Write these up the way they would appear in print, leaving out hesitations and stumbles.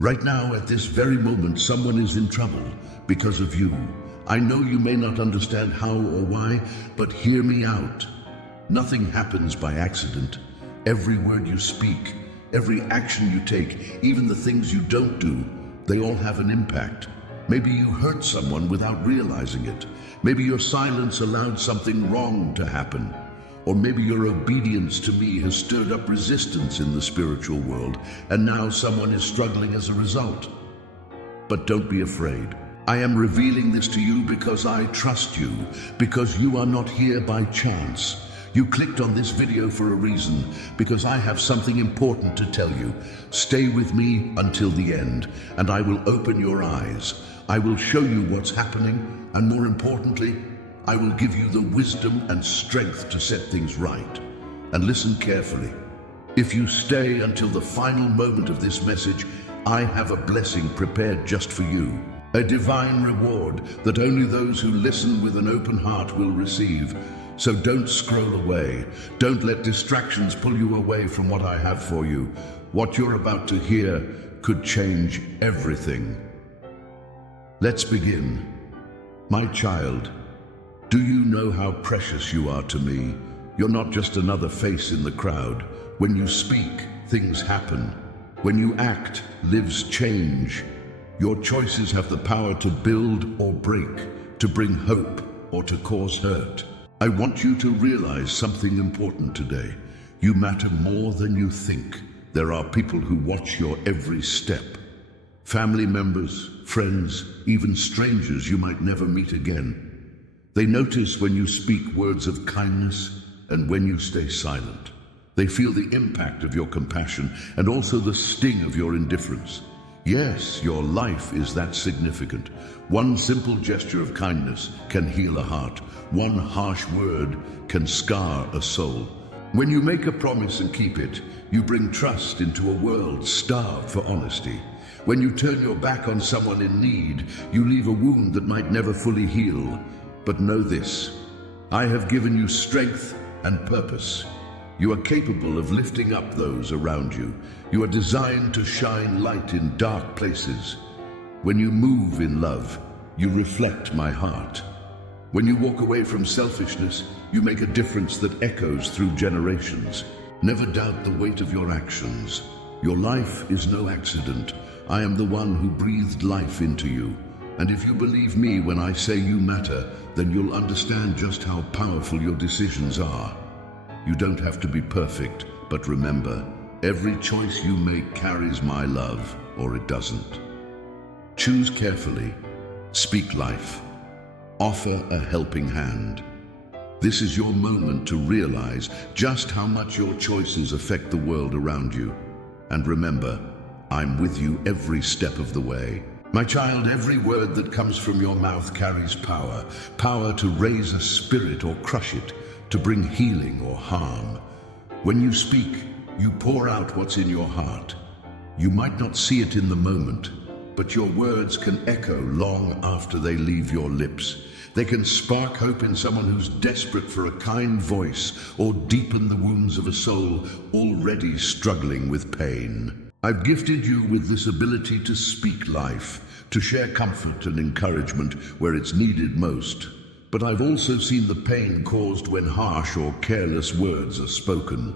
Right now, at this very moment, someone is in trouble because of you. I know you may not understand how or why, but hear me out. Nothing happens by accident. Every word you speak, every action you take, even the things you don't do, they all have an impact. Maybe you hurt someone without realizing it. Maybe your silence allowed something wrong to happen. Or maybe your obedience to me has stirred up resistance in the spiritual world, and now someone is struggling as a result. But don't be afraid. I am revealing this to you because I trust you, because you are not here by chance. You clicked on this video for a reason, because I have something important to tell you. Stay with me until the end, and I will open your eyes. I will show you what's happening, and more importantly, I will give you the wisdom and strength to set things right. And listen carefully. If you stay until the final moment of this message, I have a blessing prepared just for you. A divine reward that only those who listen with an open heart will receive. So don't scroll away. Don't let distractions pull you away from what I have for you. What you're about to hear could change everything. Let's begin. My child, do you know how precious you are to me? You're not just another face in the crowd. When you speak, things happen. When you act, lives change. Your choices have the power to build or break, to bring hope or to cause hurt. I want you to realize something important today. You matter more than you think. There are people who watch your every step. Family members, friends, even strangers you might never meet again. They notice when you speak words of kindness and when you stay silent. They feel the impact of your compassion and also the sting of your indifference. Yes, your life is that significant. One simple gesture of kindness can heal a heart. One harsh word can scar a soul. When you make a promise and keep it, you bring trust into a world starved for honesty. When you turn your back on someone in need, you leave a wound that might never fully heal. But know this, I have given you strength and purpose. You are capable of lifting up those around you. You are designed to shine light in dark places. When you move in love, you reflect my heart. When you walk away from selfishness, you make a difference that echoes through generations. Never doubt the weight of your actions. Your life is no accident. I am the one who breathed life into you. And if you believe me when I say you matter, then you'll understand just how powerful your decisions are. You don't have to be perfect, but remember, every choice you make carries my love, or it doesn't. Choose carefully. Speak life. Offer a helping hand. This is your moment to realize just how much your choices affect the world around you. And remember, I'm with you every step of the way. My child, every word that comes from your mouth carries power. Power to raise a spirit or crush it, to bring healing or harm. When you speak, you pour out what's in your heart. You might not see it in the moment, but your words can echo long after they leave your lips. They can spark hope in someone who's desperate for a kind voice or deepen the wounds of a soul already struggling with pain. I've gifted you with this ability to speak life, to share comfort and encouragement where it's needed most. But I've also seen the pain caused when harsh or careless words are spoken.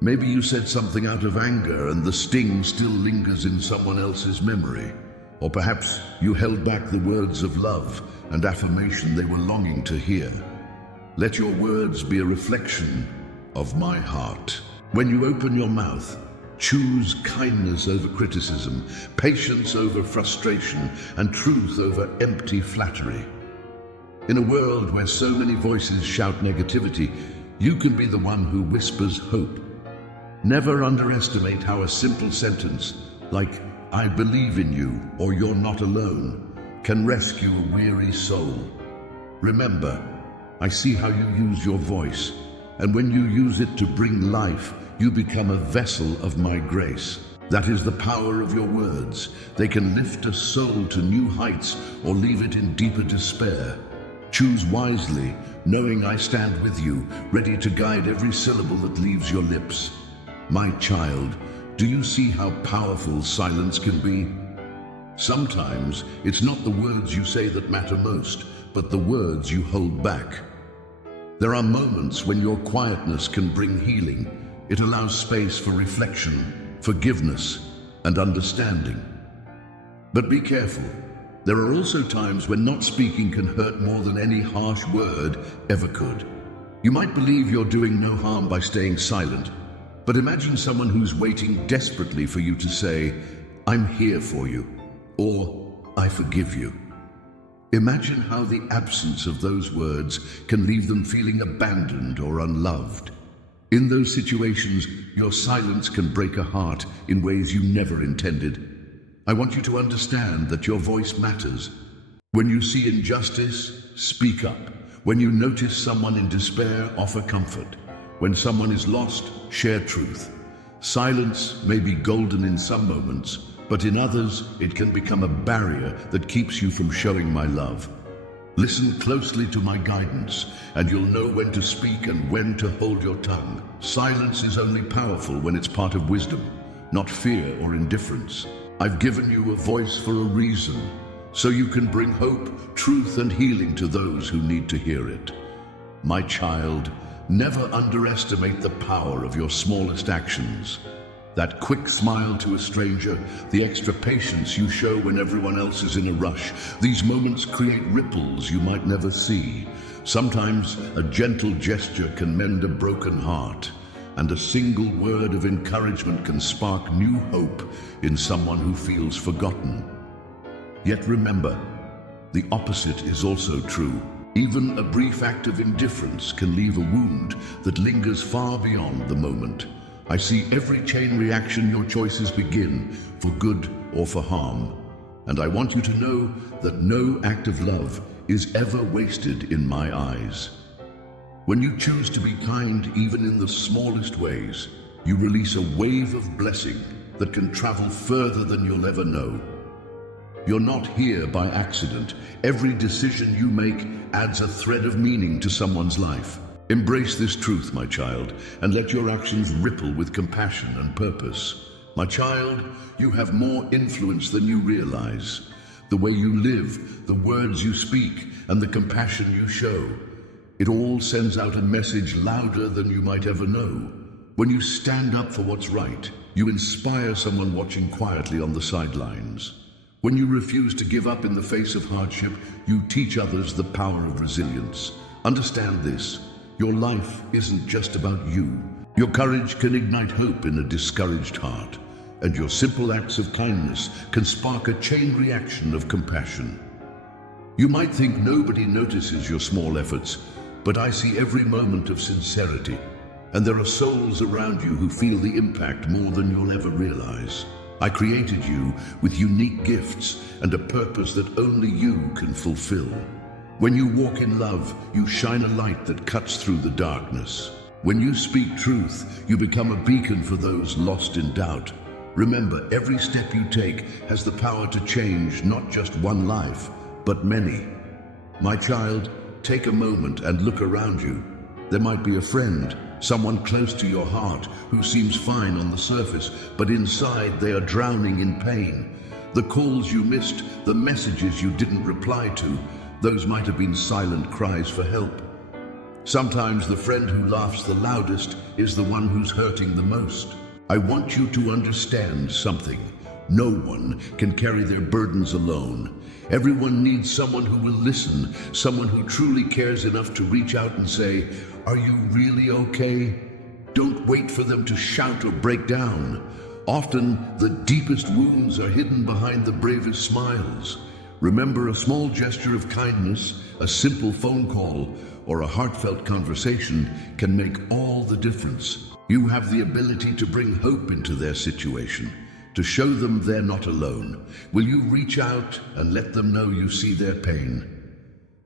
Maybe you said something out of anger and the sting still lingers in someone else's memory. Or perhaps you held back the words of love and affirmation they were longing to hear. Let your words be a reflection of my heart. When you open your mouth, choose kindness over criticism, patience over frustration, and truth over empty flattery. In a world where so many voices shout negativity, you can be the one who whispers hope. Never underestimate how a simple sentence like, I believe in you, or you're not alone, can rescue a weary soul. Remember, I see how you use your voice, and when you use it to bring life, you become a vessel of my grace. That is the power of your words. They can lift a soul to new heights or leave it in deeper despair. Choose wisely, knowing I stand with you, ready to guide every syllable that leaves your lips. My child, do you see how powerful silence can be? Sometimes it's not the words you say that matter most, but the words you hold back. There are moments when your quietness can bring healing. It allows space for reflection, forgiveness, and understanding. But be careful. There are also times when not speaking can hurt more than any harsh word ever could. You might believe you're doing no harm by staying silent, but imagine someone who's waiting desperately for you to say, "I'm here for you," or "I forgive you." Imagine how the absence of those words can leave them feeling abandoned or unloved. In those situations, your silence can break a heart in ways you never intended. I want you to understand that your voice matters. When you see injustice, speak up. When you notice someone in despair, offer comfort. When someone is lost, share truth. Silence may be golden in some moments, but in others, it can become a barrier that keeps you from showing my love. Listen closely to my guidance, and you'll know when to speak and when to hold your tongue. Silence is only powerful when it's part of wisdom, not fear or indifference. I've given you a voice for a reason, so you can bring hope, truth, and healing to those who need to hear it. My child, never underestimate the power of your smallest actions. That quick smile to a stranger, the extra patience you show when everyone else is in a rush. These moments create ripples you might never see. Sometimes a gentle gesture can mend a broken heart, and a single word of encouragement can spark new hope in someone who feels forgotten. Yet remember, the opposite is also true. Even a brief act of indifference can leave a wound that lingers far beyond the moment. I see every chain reaction your choices begin, for good or for harm. And I want you to know that no act of love is ever wasted in my eyes. When you choose to be kind, even in the smallest ways, you release a wave of blessing that can travel further than you'll ever know. You're not here by accident. Every decision you make adds a thread of meaning to someone's life. Embrace this truth, my child, and let your actions ripple with compassion and purpose. My child, you have more influence than you realize. The way you live, the words you speak, and the compassion you show, it all sends out a message louder than you might ever know. When you stand up for what's right, you inspire someone watching quietly on the sidelines. When you refuse to give up in the face of hardship, you teach others the power of resilience. Understand this. Your life isn't just about you. Your courage can ignite hope in a discouraged heart, and your simple acts of kindness can spark a chain reaction of compassion. You might think nobody notices your small efforts, but I see every moment of sincerity, and there are souls around you who feel the impact more than you'll ever realize. I created you with unique gifts and a purpose that only you can fulfill. When you walk in love, you shine a light that cuts through the darkness. When you speak truth, you become a beacon for those lost in doubt. Remember, every step you take has the power to change not just one life, but many. My child, take a moment and look around you. There might be a friend, someone close to your heart, who seems fine on the surface, but inside they are drowning in pain. The calls you missed, the messages you didn't reply to, those might have been silent cries for help. Sometimes the friend who laughs the loudest is the one who's hurting the most. I want you to understand something. No one can carry their burdens alone. Everyone needs someone who will listen, someone who truly cares enough to reach out and say, "Are you really okay?" Don't wait for them to shout or break down. Often, the deepest wounds are hidden behind the bravest smiles. Remember, a small gesture of kindness, a simple phone call, or a heartfelt conversation can make all the difference. You have the ability to bring hope into their situation, to show them they're not alone. Will you reach out and let them know you see their pain?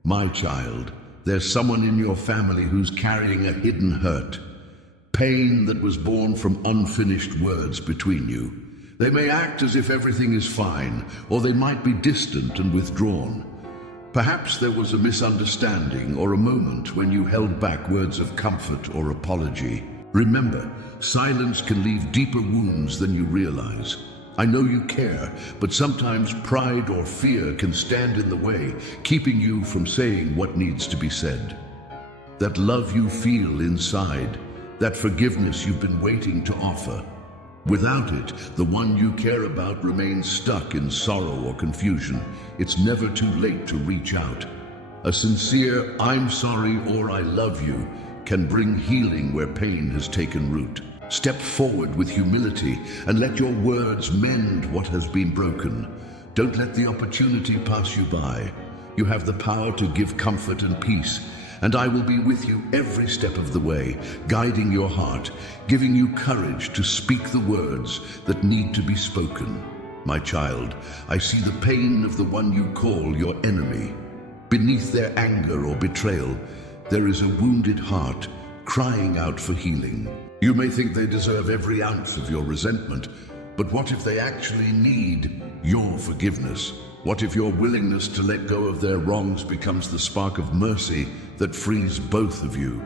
My child, there's someone in your family who's carrying a hidden hurt, pain that was born from unfinished words between you. They may act as if everything is fine, or they might be distant and withdrawn. Perhaps there was a misunderstanding or a moment when you held back words of comfort or apology. Remember, silence can leave deeper wounds than you realize. I know you care, but sometimes pride or fear can stand in the way, keeping you from saying what needs to be said. That love you feel inside, that forgiveness you've been waiting to offer. Without it, the one you care about remains stuck in sorrow or confusion. It's never too late to reach out. A sincere "I'm sorry" or "I love you" can bring healing where pain has taken root. Step forward with humility and let your words mend what has been broken. Don't let the opportunity pass you by. You have the power to give comfort and peace, and I will be with you every step of the way, guiding your heart, giving you courage to speak the words that need to be spoken. My child, I see the pain of the one you call your enemy. Beneath their anger or betrayal, there is a wounded heart crying out for healing. You may think they deserve every ounce of your resentment, but what if they actually need your forgiveness? What if your willingness to let go of their wrongs becomes the spark of mercy that frees both of you?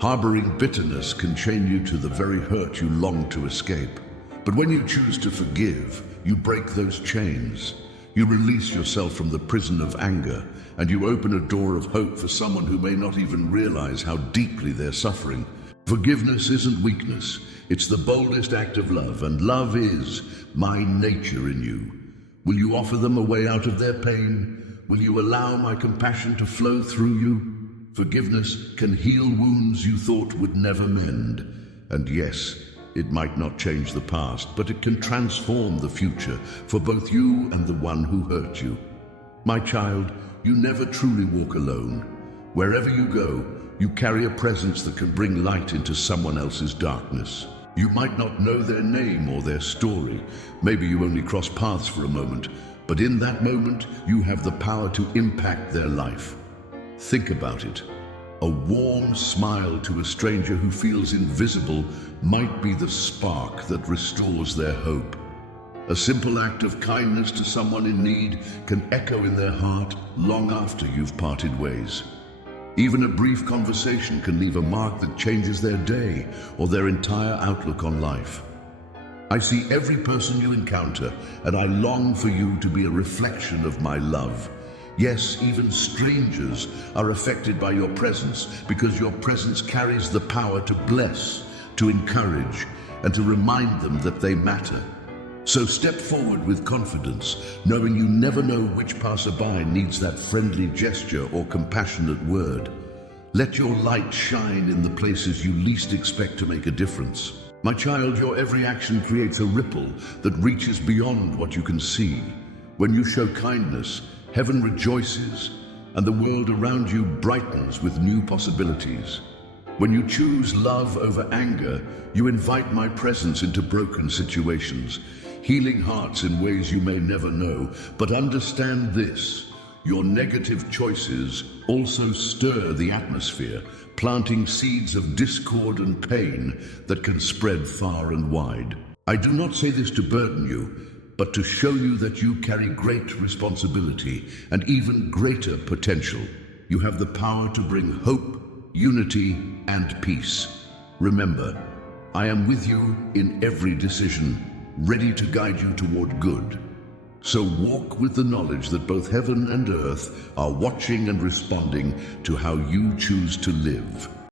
Harboring bitterness can chain you to the very hurt you long to escape. But when you choose to forgive, you break those chains. You release yourself from the prison of anger, and you open a door of hope for someone who may not even realize how deeply they're suffering. Forgiveness isn't weakness. It's the boldest act of love, and love is my nature in you. Will you offer them a way out of their pain? Will you allow my compassion to flow through you? Forgiveness can heal wounds you thought would never mend. And yes, it might not change the past, but it can transform the future for both you and the one who hurt you. My child, you never truly walk alone. Wherever you go, you carry a presence that can bring light into someone else's darkness. You might not know their name or their story. Maybe you only cross paths for a moment, but in that moment, you have the power to impact their life. Think about it. A warm smile to a stranger who feels invisible might be the spark that restores their hope. A simple act of kindness to someone in need can echo in their heart long after you've parted ways. Even a brief conversation can leave a mark that changes their day or their entire outlook on life. I see every person you encounter, and I long for you to be a reflection of my love. Yes, even strangers are affected by your presence because your presence carries the power to bless, to encourage, and to remind them that they matter. So step forward with confidence, knowing you never know which passerby needs that friendly gesture or compassionate word. Let your light shine in the places you least expect to make a difference. My child, your every action creates a ripple that reaches beyond what you can see. When you show kindness, heaven rejoices, and the world around you brightens with new possibilities. When you choose love over anger, you invite my presence into broken situations, healing hearts in ways you may never know. But understand this, your negative choices also stir the atmosphere, planting seeds of discord and pain that can spread far and wide. I do not say this to burden you, but to show you that you carry great responsibility and even greater potential. You have the power to bring hope, unity, and peace. Remember, I am with you in every decision, ready to guide you toward good. So walk with the knowledge that both heaven and earth are watching and responding to how you choose to live.